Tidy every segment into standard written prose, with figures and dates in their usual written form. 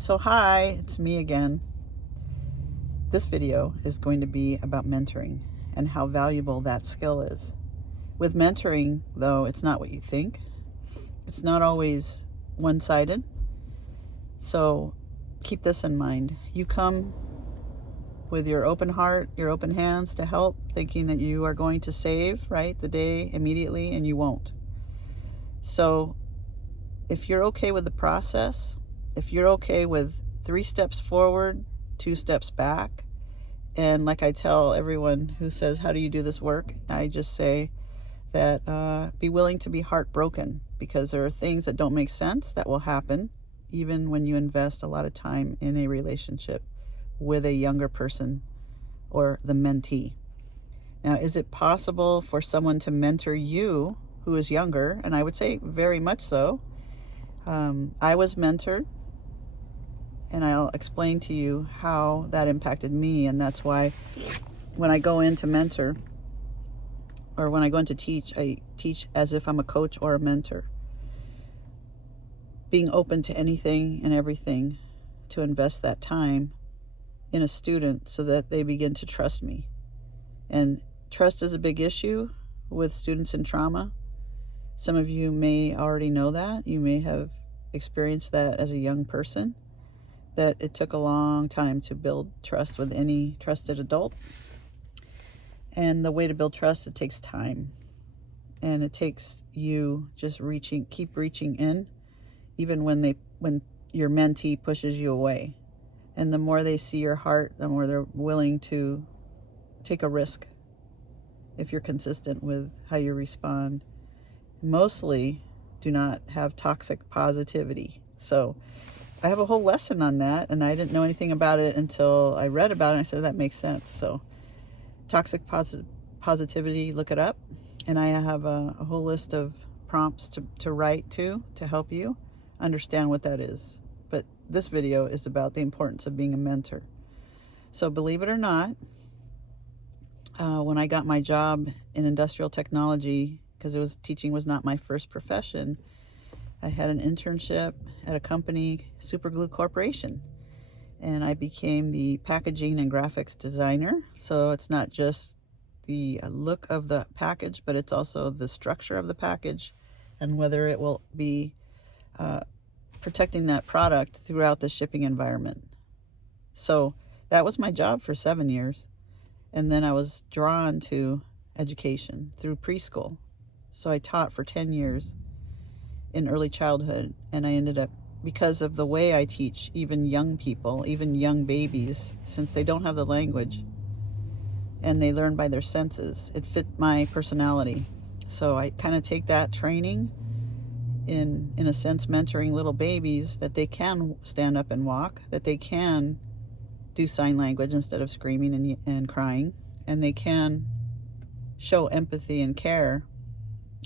So hi, it's me again. This video is going to be about mentoring and how valuable that skill is. With mentoring, though, it's not what you think. It's not always one-sided. So keep this in mind. You come with your open heart, your open hands to help, thinking that you are going to save, right, the day immediately, and you won't. So if you're okay with the process, if you're okay with 3 steps forward, 2 steps back, and like I tell everyone who says, how do you do this work? I just say that be willing to be heartbroken, because there are things that don't make sense that will happen even when you invest a lot of time in a relationship with a younger person or the mentee. Now, is it possible for someone to mentor you who is younger? And I would say very much so. I was mentored, and I'll explain to you how that impacted me. And that's why when I go in to mentor, or when I go in to teach, I teach as if I'm a coach or a mentor. Being open to anything and everything to invest that time in a student so that they begin to trust me. And trust is a big issue with students in trauma. Some of you may already know that. You may have experienced that as a young person, that it took a long time to build trust with any trusted adult. And the way to build trust, it takes time. And it takes you just keep reaching in, even when your mentee pushes you away. And the more they see your heart, the more they're willing to take a risk if you're consistent with how you respond. Mostly do not have toxic positivity. So I have a whole lesson on that, and I didn't know anything about it until I read about it, and I said, that makes sense. So toxic positivity, look it up. And I have a whole list of prompts to write to help you understand what that is. But this video is about the importance of being a mentor. So believe it or not, when I got my job in industrial technology, because teaching was not my first profession, I had an internship at a company, Super Glue Corporation, and I became the packaging and graphics designer. So it's not just the look of the package, but it's also the structure of the package and whether it will be protecting that product throughout the shipping environment. So that was my job for 7 years. And then I was drawn to education through preschool. So I taught for 10 years in early childhood, and I ended up, because of the way I teach even young people, even young babies, since they don't have the language and they learn by their senses, it fit my personality. So I kind of take that training in a sense, mentoring little babies, that they can stand up and walk, that they can do sign language instead of screaming and crying, and they can show empathy and care.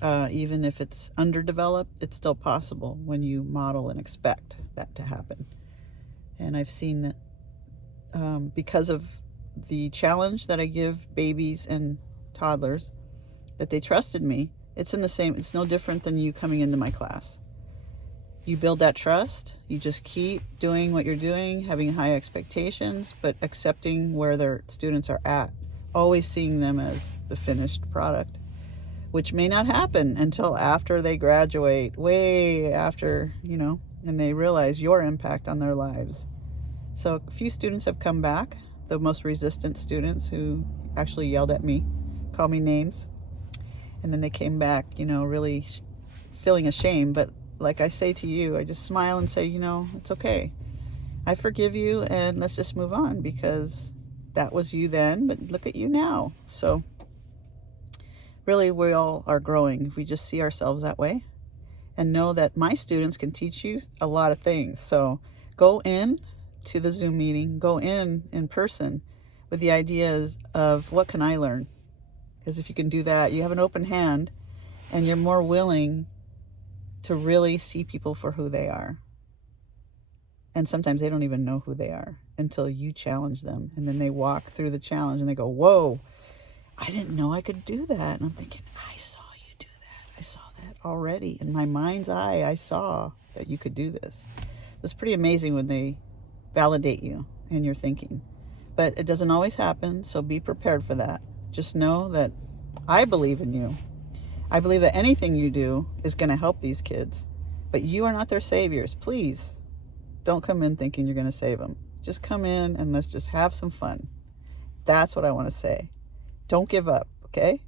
Even if it's underdeveloped, it's still possible when you model and expect that to happen. And I've seen that because of the challenge that I give babies and toddlers, that they trusted me. It's no different than you coming into my class. You build that trust, you just keep doing what you're doing, having high expectations, but accepting where their students are at, always seeing them as the finished product, which may not happen until after they graduate, way after, and they realize your impact on their lives. So a few students have come back, the most resistant students who actually yelled at me, called me names, and then they came back, really feeling ashamed. But like I say to you, I just smile and say, it's okay. I forgive you, and let's just move on, because that was you then, but look at you now. So really, we all are growing if we just see ourselves that way and know that my students can teach you a lot of things. So go in to the Zoom meeting, go in person with the ideas of, what can I learn? Because if you can do that, you have an open hand, and you're more willing to really see people for who they are. And sometimes they don't even know who they are until you challenge them. And then they walk through the challenge and they go, whoa, I didn't know I could do that. And I'm thinking, I saw you do that. I saw that already. In my mind's eye, I saw that you could do this. It's pretty amazing when they validate you in your thinking. But it doesn't always happen, so be prepared for that. Just know that I believe in you. I believe that anything you do is going to help these kids, but you are not their saviors. Please don't come in thinking you're going to save them. Just come in and let's just have some fun. That's what I want to say. Don't give up, okay?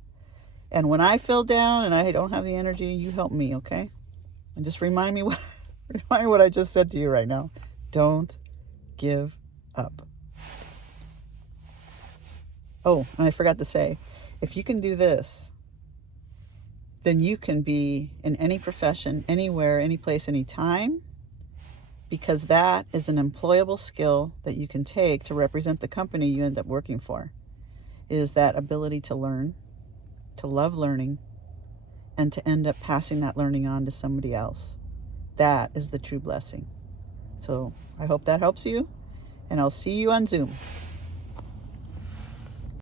And when I feel down and I don't have the energy, you help me, okay? And just remind me what I just said to you right now. Don't give up. Oh, and I forgot to say, if you can do this, then you can be in any profession, anywhere, any place, any time, because that is an employable skill that you can take to represent the company you end up working for, is that ability to learn, to love learning, and to end up passing that learning on to somebody else. That is the true blessing. So I hope that helps you, and I'll see you on Zoom.